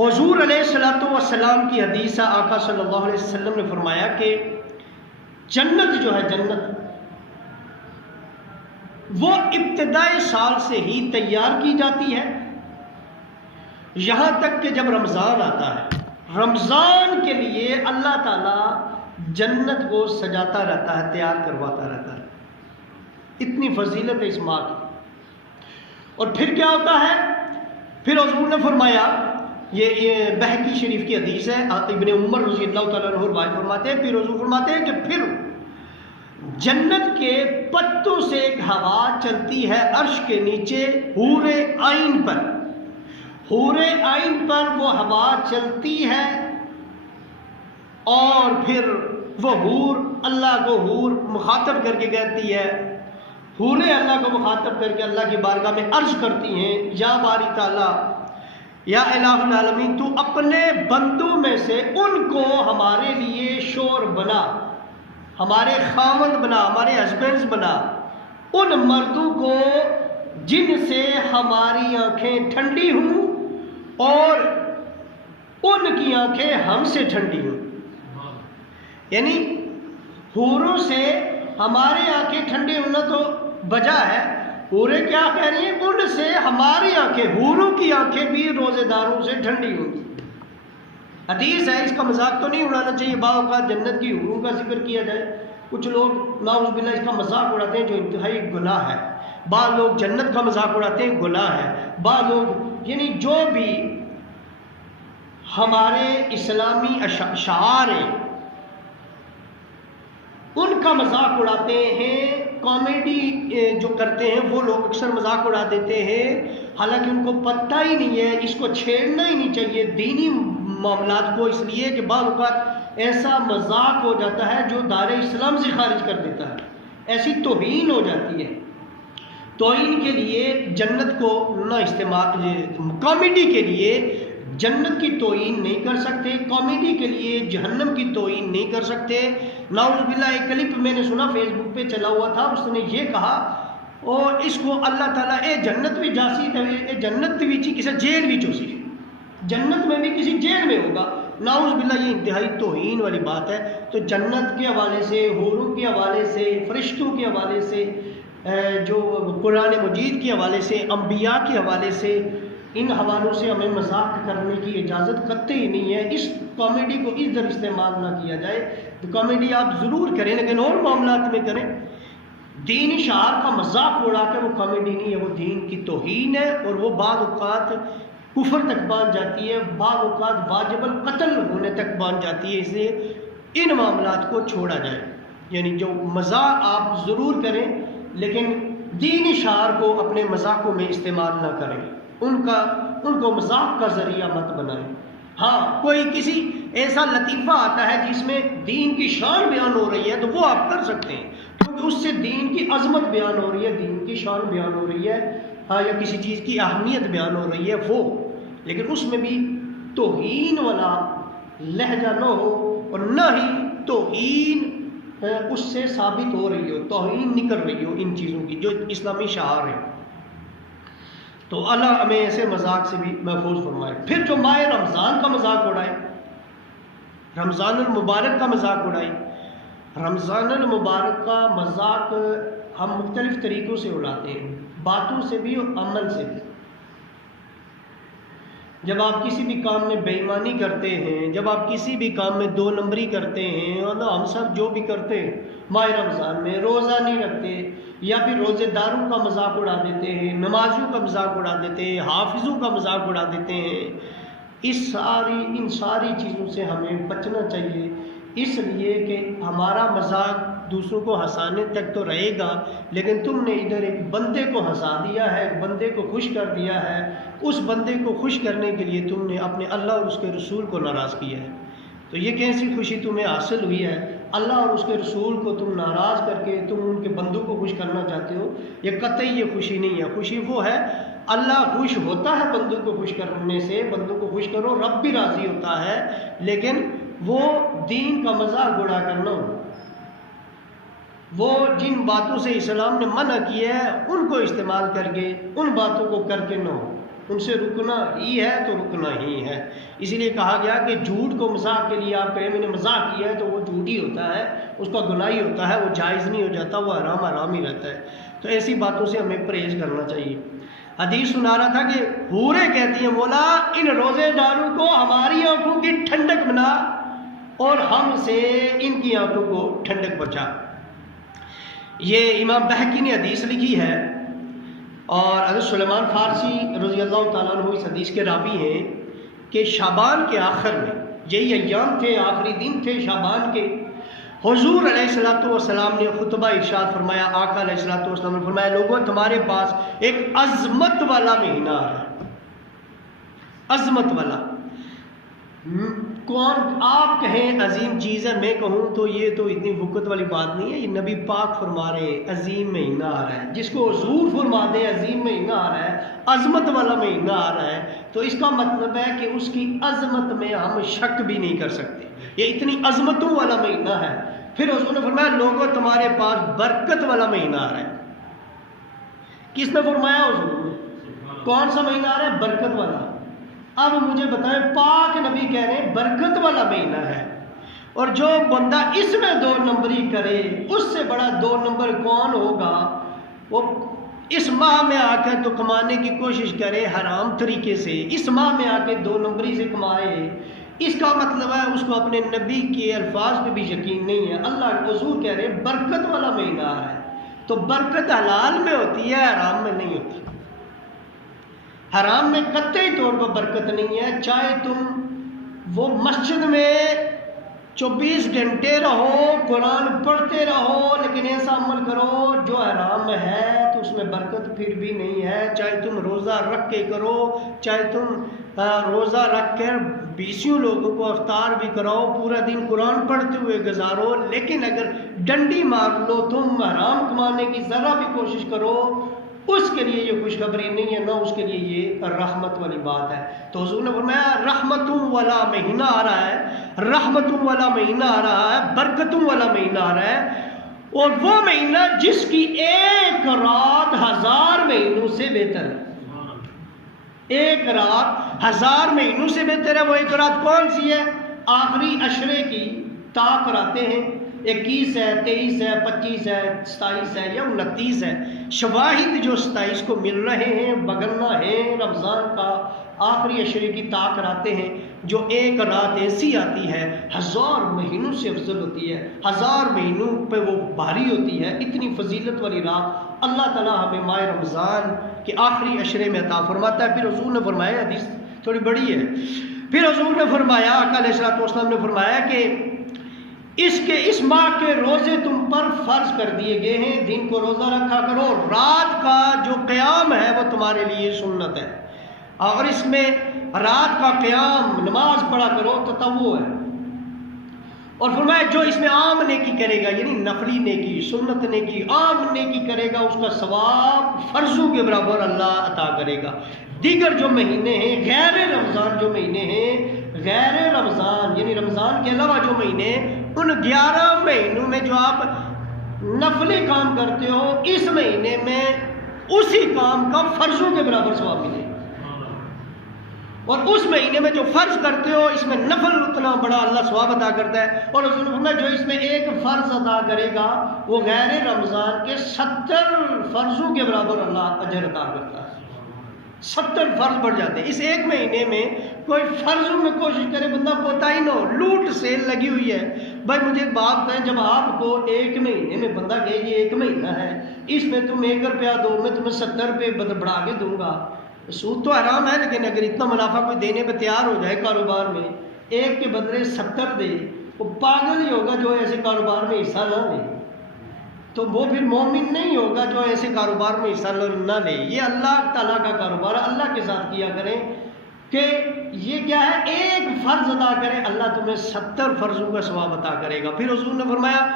حضور علیہ الصلوۃ والسلام کی حدیث ہے، آقا صلی اللہ علیہ وسلم نے فرمایا کہ جنت جو ہے، جنت وہ ابتدائی سال سے ہی تیار کی جاتی ہے، یہاں تک کہ جب رمضان آتا ہے، رمضان کے لیے اللہ تعالیٰ جنت کو سجاتا رہتا ہے، تیار کرواتا رہتا ہے۔ اتنی فضیلت ہے اس ماہ کی۔ اور پھر کیا ہوتا ہے؟ پھر حضور نے فرمایا، یہ بہقی شریف کی حدیث ہے، ابن عمر رضی اللہ تعالیٰ عنہ روایت فرماتے ہیں، پھر حضور فرماتے ہیں کہ پھر جنت کے پتوں سے ایک ہوا چلتی ہے عرش کے نیچے حور عین پر، حور عین پر وہ ہوا چلتی ہے، اور پھر وہ حور اللہ کو حور مخاطب کر کے کہتی ہے، حوریں اللہ کو مخاطب کر کے اللہ کی بارگاہ میں عرض کرتی ہیں، یا باری تعالیٰ، یا الہ العالمین، تو اپنے بندوں میں سے ان کو ہمارے لیے شور بنا، ہمارے خاوند بنا، ہمارے ہسبینڈز بنا، ان مردوں کو جن سے ہماری آنکھیں ٹھنڈی ہوں اور ان کی آنکھیں ہم سے ٹھنڈی ہوں۔ یعنی حوروں سے ہماری آنکھیں ٹھنڈی ہونا تو بجا ہے، حوریں کیا کہہ رہی ہیں؟ ان سے ہماری آنکھیں، حوروں کی آنکھیں بھی روزے داروں سے ٹھنڈی ہوں گی۔ حدیث ہے، اس کا مذاق تو نہیں اڑانا چاہیے۔ بعض اوقات جنت کی حوروں کا ذکر کیا جائے، کچھ لوگ نعوذ باللہ اس کا مذاق اڑاتے ہیں، جو انتہائی گناہ ہے۔ بعض لوگ جنت کا مذاق اڑاتے ہیں، گناہ ہے۔ بعض لوگ یعنی جو بھی ہمارے اسلامی شعار ہیں ان کا مذاق اڑاتے ہیں، کامیڈی جو کرتے ہیں وہ لوگ اکثر مذاق اڑا دیتے ہیں، حالانکہ ان کو پتہ ہی نہیں ہے، اس کو چھیڑنا ہی نہیں چاہیے دینی معاملات کو، اس لیے کہ بعض اوقات ایسا مذاق ہو جاتا ہے جو دار اسلام سے خارج کر دیتا ہے، ایسی توہین ہو جاتی ہے۔ توہین کے لیے جنت کو نہ استعمال، کامیڈی کے لیے جنت کی توہین نہیں کر سکتے، کامیڈی کے لیے جہنم کی توہین نہیں کر سکتے۔ نعوذ باللہ ایک کلپ میں نے سنا، فیس بک پہ چلا ہوا تھا، اس نے یہ کہا، اور اس کو اللہ تعالیٰ اے جنت بھی جاسی، اے جنت بھی کسی جیل بھی چوسی، جنت میں بھی کسی جیل میں ہوگا۔ نعوذ باللہ یہ انتہائی توہین والی بات ہے۔ تو جنت کے حوالے سے، حوروں کے حوالے سے، فرشتوں کے حوالے سے، جو قرآن مجید کے حوالے سے، انبیاء کے حوالے سے، ان حوالوں سے ہمیں مذاق کرنے کی اجازت قطعی نہیں ہے۔ اس کامیڈی کو اس طرح استعمال نہ کیا جائے۔ تو کامیڈی آپ ضرور کریں، لیکن اور معاملات میں کریں۔ دینی شعار کا مذاق اڑا کے وہ کامیڈی نہیں ہے، وہ دین کی توہین ہے، اور وہ بعض اوقات کفر تک پہنچ جاتی ہے، بعض اوقات واجب القتل ہونے تک پہنچ جاتی ہے۔ اس لیے ان معاملات کو چھوڑا جائے، یعنی جو مذاق آپ ضرور کریں، لیکن دینی شعار کو اپنے مذاقوں میں استعمال نہ کریں، ان کو مذاق کا ذریعہ مت بنائیں۔ ہاں، کوئی کسی ایسا لطیفہ آتا ہے جس میں دین کی شان بیان ہو رہی ہے تو وہ آپ کر سکتے ہیں، کیونکہ اس سے دین کی عظمت بیان ہو رہی ہے، دین کی شان بیان ہو رہی ہے، ہاں، یا کسی چیز کی اہمیت بیان ہو رہی ہے وہ، لیکن اس میں بھی توہین والا لہجہ نہ ہو، اور نہ ہی توہین اس سے ثابت ہو رہی ہو، توہین نکل رہی ہو ان چیزوں کی جو اسلامی شعار ہیں۔ تو اللہ ہمیں ایسے مذاق سے بھی محفوظ فرمائے۔ پھر جو ماہ رمضان کا مذاق اڑائے، رمضان المبارک کا مذاق اڑائے، رمضان المبارک کا مذاق ہم مختلف طریقوں سے اڑاتے ہیں، باتوں سے بھی اور عمل سے بھی۔ جب آپ کسی بھی کام میں بے ایمانی کرتے ہیں، جب آپ کسی بھی کام میں دو نمبری کرتے ہیں، اور ہم سب جو بھی کرتے ہیں ماہ رمضان میں، روزہ نہیں رکھتے، یا پھر روزے داروں کا مذاق اڑا دیتے ہیں، نمازیوں کا مذاق اڑا دیتے ہیں، حافظوں کا مذاق اڑا دیتے ہیں، ان ساری چیزوں سے ہمیں بچنا چاہیے، اس لیے کہ ہمارا مذاق دوسروں کو ہنسانے تک تو رہے گا، لیکن تم نے ادھر ایک بندے کو ہنسا دیا ہے، ایک بندے کو خوش کر دیا ہے، اس بندے کو خوش کرنے کے لیے تم نے اپنے اللہ اور اس کے رسول کو ناراض کیا ہے۔ تو یہ کیسی خوشی تمہیں حاصل ہوئی ہے؟ اللہ اور اس کے رسول کو تم ناراض کر کے تم ان کے بندوں کو خوش کرنا چاہتے ہو، یہ قطعی یہ خوشی نہیں ہے۔ خوشی وہ ہے، اللہ خوش ہوتا ہے بندوں کو خوش کرنے سے، بندوں کو خوش کرو، رب بھی راضی ہوتا ہے، لیکن وہ دین کا مذاق اڑا کر نہ ہو، وہ جن باتوں سے اسلام نے منع کیا ہے ان کو استعمال کر کے، ان باتوں کو کر کے نہ ہو۔ ان سے رکنا ہی ہے تو رکنا ہی ہے. اسی لیے کہا گیا کہ جھوٹ کو مذاق کے لیے آپ کہیں میں نے مذاق کیا ہے تو وہ جھوٹ ہی ہوتا ہے، اس کا گناہ ہی ہوتا ہے، وہ جائز نہیں ہو جاتا، وہ حرام حرام ہی رہتا ہے. تو ایسی باتوں سے ہمیں پرہیز کرنا چاہیے. حدیث سنا رہا تھا کہ حوریں کہتی ہیں مولا ان روزے داروں کو ہماری آنکھوں کی ٹھنڈک بنا اور ہم سے ان کی آنکھوں کو ٹھنڈک پہنچا. یہ امام بہقی نے حدیث لکھی ہے اور حضرت سلیمان فارسی رضی اللہ تعالیٰ عنہ اس حدیث کے راوی ہیں کہ شعبان کے آخر میں، یہی ایام تھے، آخری دن تھے شعبان کے، حضور علیہ الصلوۃ والسلام نے خطبہ ارشاد فرمایا. آقا علیہ الصلوۃ والسلام نے فرمایا لوگوں تمہارے پاس ایک عظمت والا مہینہ آ رہا ہے. عظمت والا کون آپ کہیں عظیم چیز ہے، میں کہوں تو یہ تو اتنی وقت والی بات نہیں ہے. یہ نبی پاک فرما رہے ہیں عظیم مہینہ آ رہا ہے. جس کو حضور فرما دے عظیم مہینہ آ رہا ہے، عظمت والا مہینہ آ رہا ہے، تو اس کا مطلب ہے کہ اس کی عظمت میں ہم شک بھی نہیں کر سکتے. یہ اتنی عظمتوں والا مہینہ ہے. پھر حضور نے فرمایا لوگوں تمہارے پاس برکت والا مہینہ آ رہا ہے. کس نے فرمایا؟ حضور نے. کون سا مہینہ آ رہا ہے؟ برکت والا. اب مجھے بتائیں، پاک نبی کہہ رہے ہیں برکت والا مہینہ ہے، اور جو بندہ اس میں 2 نمبری کرے اس سے بڑا 2 نمبر کون ہوگا؟ وہ اس ماہ میں آ کر تو کمانے کی کوشش کرے حرام طریقے سے، اس ماہ میں آ کے 2 نمبری سے کمائے. اس کا مطلب ہے اس کو اپنے نبی کے الفاظ پہ بھی یقین نہیں ہے. اللہ کے حضور کہہ رہے ہیں برکت والا مہینہ آ رہا ہے. تو برکت حلال میں ہوتی ہے، حرام میں نہیں ہوتی. حرام میں قطعی طور پر برکت نہیں ہے. چاہے تم وہ مسجد میں 24 گھنٹے رہو، قرآن پڑھتے رہو، لیکن ایسا عمل کرو جو حرام میں ہے تو اس میں برکت پھر بھی نہیں ہے. چاہے تم روزہ رکھ کے کرو، چاہے تم روزہ رکھ کر 20 لوگوں کو افطار بھی کراؤ، پورا دن قرآن پڑھتے ہوئے گزارو، لیکن اگر ڈنڈی مار لو، تم حرام کمانے کی ذرا بھی کوشش کرو، اس کے لیے یہ خوشخبری نہیں ہے، نہ اس کے لیے یہ رحمت والی بات ہے. تو حضور نے فرمایا رحمتوں والا مہینہ آ رہا ہے، رحمتوں والا مہینہ آ رہا ہے، برکتوں والا مہینہ آ رہا ہے. اور وہ مہینہ جس کی 1 رات 1000 مہینوں سے بہتر ہے. 1 رات 1000 مہینوں سے بہتر ہے. وہ 1 رات کون سی ہے؟ آخری عشرے کی طاق کراتے ہیں. 21 ہے، 23 ہے، 25 ہے، 27 ہے یا 29 ہے. شواہد جو 27 کو مل رہے ہیں بگلنا ہے رمضان کا آخری عشرے کی طاق کراتے ہیں. جو 1 رات ایسی آتی ہے 1000 مہینوں سے افضل ہوتی ہے، 1000 مہینوں پہ وہ بھاری ہوتی ہے. اتنی فضیلت والی رات اللہ تعالیٰ ہمیں ماہ رمضان کے آخری عشرے میں عطا فرماتا ہے. پھر حضور نے فرمایا، حدیث تھوڑی بڑی ہے، پھر حضور نے فرمایا، آقا علیہ الصلوۃ والسلام نے فرمایا کہ اس ماہ کے روزے تم پر فرض کر دیے گئے ہیں. دن کو روزہ رکھا کرو، رات کا جو قیام ہے وہ تمہارے لیے سنت ہے، اور اس میں رات کا قیام نماز پڑھا کرو تطوع ہے. اور فرمایا جو اس میں عام نیکی کرے گا، یعنی نفلی نیکی، سنت نیکی، عام نیکی کرے گا، اس کا ثواب فرضوں کے برابر اللہ عطا کرے گا. دیگر جو مہینے ہیں غیر رمضان، جو مہینے ہیں غیر رمضان یعنی رمضان کے علاوہ جو مہینے، ان 11 مہینوں میں جو آپ نفلی کام کرتے ہو، اس مہینے میں اسی کام کا فرضوں کے برابر ثواب ملے. اور اس مہینے میں جو فرض کرتے ہو اس میں نفل اتنا بڑا اللہ ثواب عطا کرتا ہے. اور حضور نے فرمایا جو اس میں 1 فرض ادا کرے گا وہ غیر رمضان کے 70 فرضوں کے برابر اللہ اجر عطا کرتا ہے. 70 فرض بڑھ جاتے ہیں. اس 1 مہینے میں کوئی فرضوں میں کوشش کرے بندہ کوتا ہی نہ ہو. لوٹ سیل لگی ہوئی ہے. بھائی مجھے ایک بات کہیں، جب آپ کو 1 مہینے میں بندہ کہے یہ 1 مہینہ ہے، اس میں تم 1 روپیہ دو، میں تمہیں 70 روپے بڑھا کے دوں گا. سود تو حرام ہے، لیکن اگر اتنا منافع کوئی دینے پہ تیار ہو جائے کاروبار میں، 1 کے بدلے 70 دے، وہ پاگل ہی ہوگا جو ایسے کاروبار میں حصہ نہ لے. تو وہ پھر مومن نہیں ہوگا جو ایسے کاروبار میں حصہ نہ لے. یہ اللہ تعالیٰ کا کاروبار ہے، اللہ کے ساتھ کیا کریں کہ یہ کیا ہے، 1 فرض ادا کرے اللہ تمہیں 70 فرضوں کا ثواب عطا کرے گا. پھر حضور نے فرمایا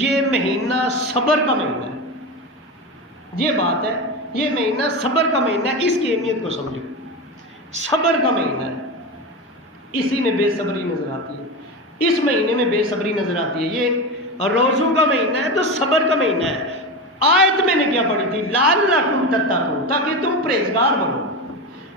یہ مہینہ صبر کا مہینہ ہے. یہ بات ہے، یہ مہینہ صبر کا مہینہ ہے. اس کی اہمیت کو سمجھو. صبر کا مہینہ ہے، اسی میں بے صبری نظر آتی ہے. اس مہینے میں بے صبری نظر آتی ہے. یہ روزوں کا مہینہ ہے تو صبر کا مہینہ ہے. آیت میں نے کیا پڑھی تھی؟ لعلکم تتقون، تاکہ تم پرہیزگار بنو.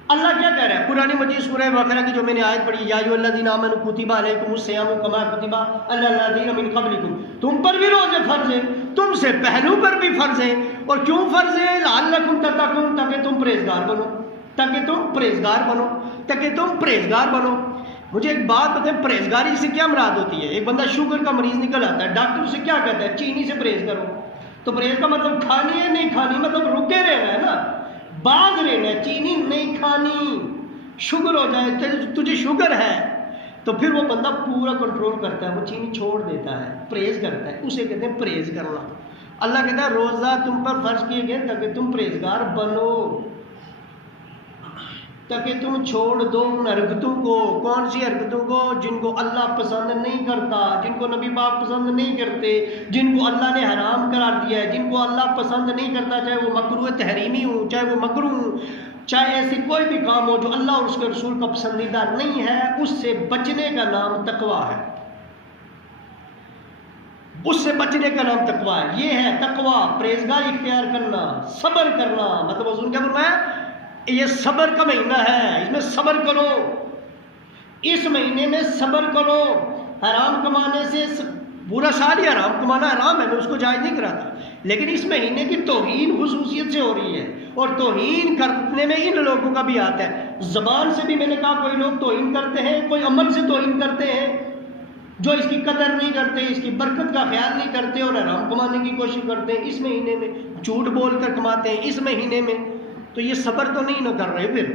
اللہ کیا کہہ رہا ہے قرآن مجید سورہ بقرہ کی جو میں نے آیت پڑھی، یا ایھا الذین آمنوا کتب علیکم الصیام کما کتب علی الذین من قبلکم، تم پر بھی روزے فرض ہیں، تم سے پہلو پر بھی فرض ہیں، اور کیوں فرض ہیں؟ لعلکم تتقون، تاکہ تم پرہیزگار بنو، تاکہ تم پرہیزگار بنو، تاکہ تم پرہیزگار بنو۔ مجھے ایک بات بتائیں، پرہیزگاری سے کیا مراد ہوتی ہے؟ ایک بندہ شوگر کا مریض نکل آتا ہے، ڈاکٹر اسے کیا کہتا ہے؟ چینی سے پرہیز کرو۔ تو پرہیز کا مطلب کھانی ہے نہیں کھانی، مطلب رکے رہنا ہے نا، باز رہنا ہے، چینی نہیں کھانی۔ شوگر ہو جائے، تجھے شوگر ہے تو پھر وہ بندہ پورا کنٹرول کرتا ہے، وہ چینی چھوڑ دیتا ہے، پرہیز کرتا ہے، اسے کہتے ہیں پرہیز کرنا۔ اللہ کہتا ہے روزہ تم پر فرض کیے گئے تاکہ تم پرہیزگار بنو، تاکہ تم چھوڑ دو ان حرکتوں کو۔ کون سی حرکتوں کو؟ جن کو اللہ پسند نہیں کرتا، جن کو نبی پاک پسند نہیں کرتے، جن کو اللہ نے حرام قرار دیا ہے، جن کو اللہ پسند نہیں کرتا، چاہے وہ مکروہ تحریمی ہوں، چاہے وہ مکروہ ہوں، چاہے ایسے کوئی بھی کام ہو جو اللہ اور اس کے رسول کا پسندیدہ نہیں ہے، اس سے بچنے کا نام تقویٰ ہے۔ اس سے بچنے کا نام تقویٰ ہے۔ یہ ہے تقویٰ، پرہیزگاری اختیار کرنا، صبر کرنا۔ مطلب حضور کیا فرمایا؟ یہ صبر کا مہینہ ہے، اس میں صبر کرو، اس مہینے میں صبر کرو۔ حرام کمانے سے پورا سال ہی حرام کمانا حرام ہے، میں اس کو جائز نہیں کراتا، لیکن اس مہینے کی توہین خصوصیت سے ہو رہی ہے، اور توہین کرنے میں ان لوگوں کا بھی آتا ہے۔ زبان سے بھی میں نے کہا کوئی لوگ توہین کرتے ہیں، کوئی عمل سے توہین کرتے ہیں، جو اس کی قدر نہیں کرتے، اس کی برکت کا خیال نہیں کرتے اور حرام کمانے کی کوشش کرتے ہیں اس مہینے میں، جھوٹ بول کر کماتے ہیں اس مہینے میں۔ تو یہ صبر تو نہیں نہ کر رہے، پھر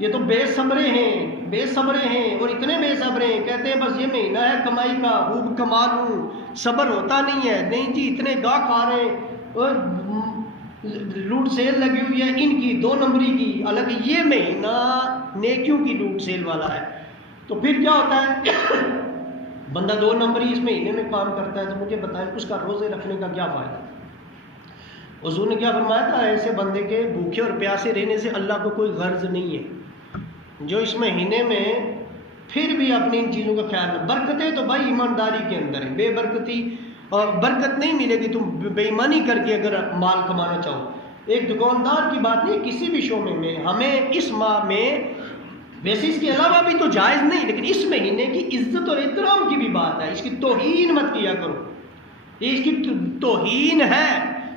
یہ تو بے صبرے ہیں، بے صبرے ہیں، اور اتنے بے صبرے ہیں، کہتے ہیں بس یہ مہینہ ہے کمائی کا، خوب کما لوں، صبر ہوتا نہیں ہے۔ نہیں جی، اتنے گاہک آ رہے ہیں اور لوٹ سیل لگی ہوئی ہے ان کی 2 نمبری کی، حالانکہ یہ مہینہ نیکیوں کی لوٹ سیل والا ہے۔ تو پھر کیا ہوتا ہے؟ بندہ 2 نمبری اس مہینے میں کام کرتا ہے، تو مجھے بتائیں اس کا روزے رکھنے کا کیا فائدہ؟ حضور نے کیا فرمایا تھا؟ ایسے بندے کے بھوکے اور پیاسے رہنے سے اللہ کو کوئی غرض نہیں ہے، جو اس مہینے میں پھر بھی اپنی ان چیزوں کا خیال رکھ۔ برکتیں تو بھائی ایمانداری کے اندر ہیں، بے برکتی اور برکت نہیں ملے گی تم بے ایمانی کر کے اگر مال کمانا چاہو۔ ایک دکاندار کی بات نہیں، کسی بھی شعبے میں ہمیں اس ماہ میں، ویسے اس کے علاوہ بھی تو جائز نہیں، لیکن اس مہینے کی عزت اور احترام کی بھی بات ہے، اس کی توہین مت کیا کرو۔ یہ اس کی توہین ہے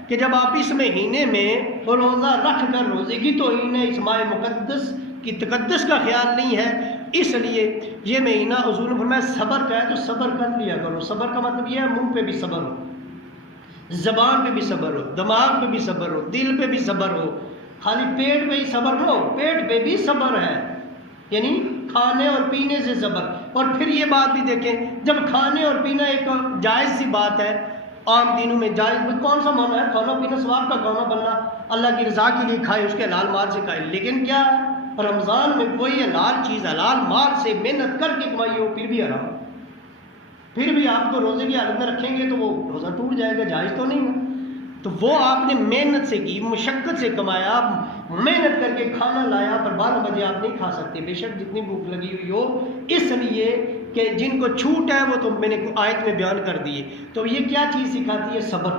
کہ جب آپ اس مہینے میں روزہ رکھ کر، روزے کی توہین ہے، اس ماہ مقدس کی تقدس کا خیال نہیں ہے۔ اس لیے یہ مہینہ حضور نے فرمایا صبر کا ہے، تو صبر کر لیا کرو۔ صبر کا مطلب یہ ہے منہ پہ بھی صبر ہو، زبان پہ بھی صبر ہو، دماغ پہ بھی صبر ہو، دل پہ بھی صبر ہو، خالی پیٹ پہ ہی صبر ہو، پیٹ پہ بھی صبر ہے، یعنی کھانے اور پینے سے صبر۔ اور پھر یہ بات بھی دیکھیں، جب کھانے اور پینا ایک جائز سی بات ہے، عام دنوں میں جائز، کون سا معنی ہے؟ کھانا پینا ثواب کا کھانا بننا، اللہ کی رضا کے لیے کھائے، اس کے حلال مال سے کھائے، لیکن کیا رمضان میں کوئی حلال چیز حلال مال سے محنت کر کے کمائی ہو پھر بھی حرام، پھر بھی آپ کو روزے کی حالت میں رکھیں گے تو وہ روزہ ٹوٹ جائے گا، جائز تو نہیں ہے۔ تو وہ آپ نے محنت سے کی، مشقت سے کمایا، محنت کر کے کھانا لایا، پر 12 بجے آپ نہیں کھا سکتے، بے شک جتنی بھوک لگی ہوئی ہو، اس لیے کہ جن کو چھوٹ ہے وہ تو میں نے آیت میں بیان کر دیے۔ تو یہ کیا چیز سکھاتی ہے؟ صبر۔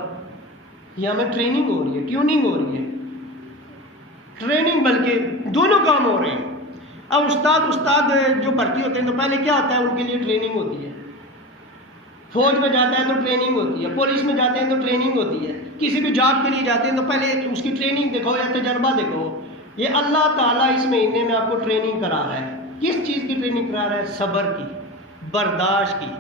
یہ ہمیں ٹریننگ ہو رہی ہے، ٹیوننگ ہو رہی ہے، ٹریننگ، بلکہ دونوں کام ہو رہے ہیں۔ اب استاد جو بھرتی ہوتے ہیں تو پہلے کیا ہوتا ہے؟ ان کے لیے ٹریننگ ہوتی ہے، فوج میں جاتا ہے تو ٹریننگ ہوتی ہے، پولیس میں جاتے ہیں تو ٹریننگ ہوتی ہے، کسی بھی جاب کے لیے جاتے ہیں تو پہلے اس کی ٹریننگ دیکھو یا تجربہ دیکھو۔ یہ اللہ تعالیٰ اس مہینے میں آپ کو ٹریننگ کرا رہا ہے۔ کس چیز کی ٹریننگ کرا رہا ہے؟ صبر کی، برداشت کی،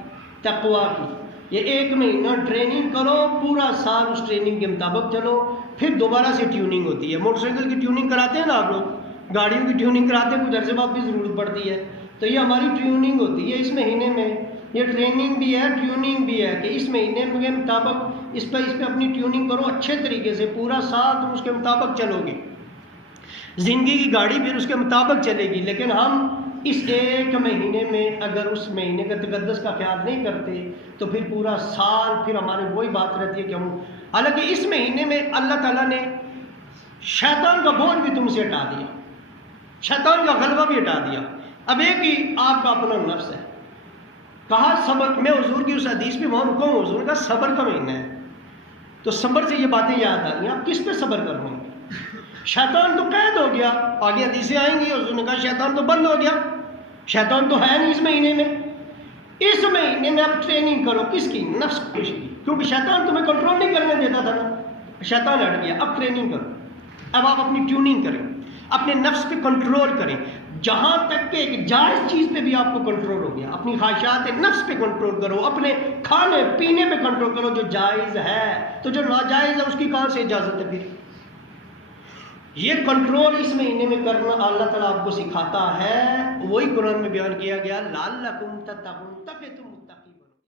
تقویٰ کی۔ یہ 1 مہینہ ٹریننگ کرو، پورا سال اس ٹریننگ کے مطابق چلو، پھر دوبارہ سے ٹیوننگ ہوتی ہے۔ موٹر سائیکل کی ٹیوننگ کراتے ہیں نا آپ لوگ، گاڑیوں کی ٹیوننگ کراتے ہیں، کچھ عرصے بعد بھی ضرورت پڑتی ہے، تو یہ ہماری ٹیوننگ ہوتی ہے اس مہینے میں۔ یہ ٹریننگ بھی ہے، ٹیوننگ بھی ہے، کہ اس مہینے کے مطابق اس پہ اپنی ٹیوننگ کرو اچھے طریقے سے، پورا سال تم اس کے مطابق چلو گے، زندگی کی گاڑی پھر اس کے مطابق چلے گی۔ لیکن ہم اس 1 مہینے میں اگر اس مہینے کا تقدس کا خیال نہیں کرتے تو پھر پورا سال پھر ہمارے وہی بات رہتی ہے کہ ہم، حالانکہ اس مہینے میں اللہ تعالیٰ نے شیطان کا بوجھ بھی تم سے ہٹا دیا، شیطان کا غلبہ بھی ہٹا دیا۔ اب ایک ہی آپ کا اپنا نفس ہے، کہا صبر۔ میں حضور کی اس حدیث میں وہاں رکا ہوں، حضور کا صبر کا مہینہ ہے، تو صبر سے یہ باتیں یاد آ رہی ہیں، آپ کس پہ صبر کر رہے ہیں؟ شیطان تو قید ہو گیا، آگے حدیثیں آئیں گی، اس نے کہا شیطان تو بند ہو گیا، شیطان تو ہے نہیں اس مہینے میں۔ اس مہینے میں اب ٹریننگ کرو، کس کی؟ نفس کی، کیونکہ شیطان تمہیں کنٹرول نہیں کرنے دیتا تھا نا، شیطان ہٹ گیا، اب ٹریننگ کرو، اب آپ اپنی ٹیوننگ کریں، اپنے نفس پہ کنٹرول کریں، جہاں تک کہ ایک جائز چیز پہ بھی آپ کو کنٹرول ہو گیا، اپنی خواہشات نفس پہ کنٹرول کرو، اپنے کھانے پینے پہ کنٹرول کرو جو جائز ہے، تو جو ناجائز ہے اس کی کہاں سے اجازت ہے پھر؟ یہ کنٹرول اس مہینے میں کرنا اللہ تعالیٰ آپ کو سکھاتا ہے، وہی قرآن میں بیان کیا گیا لعلکم تتقون، تاکہ تم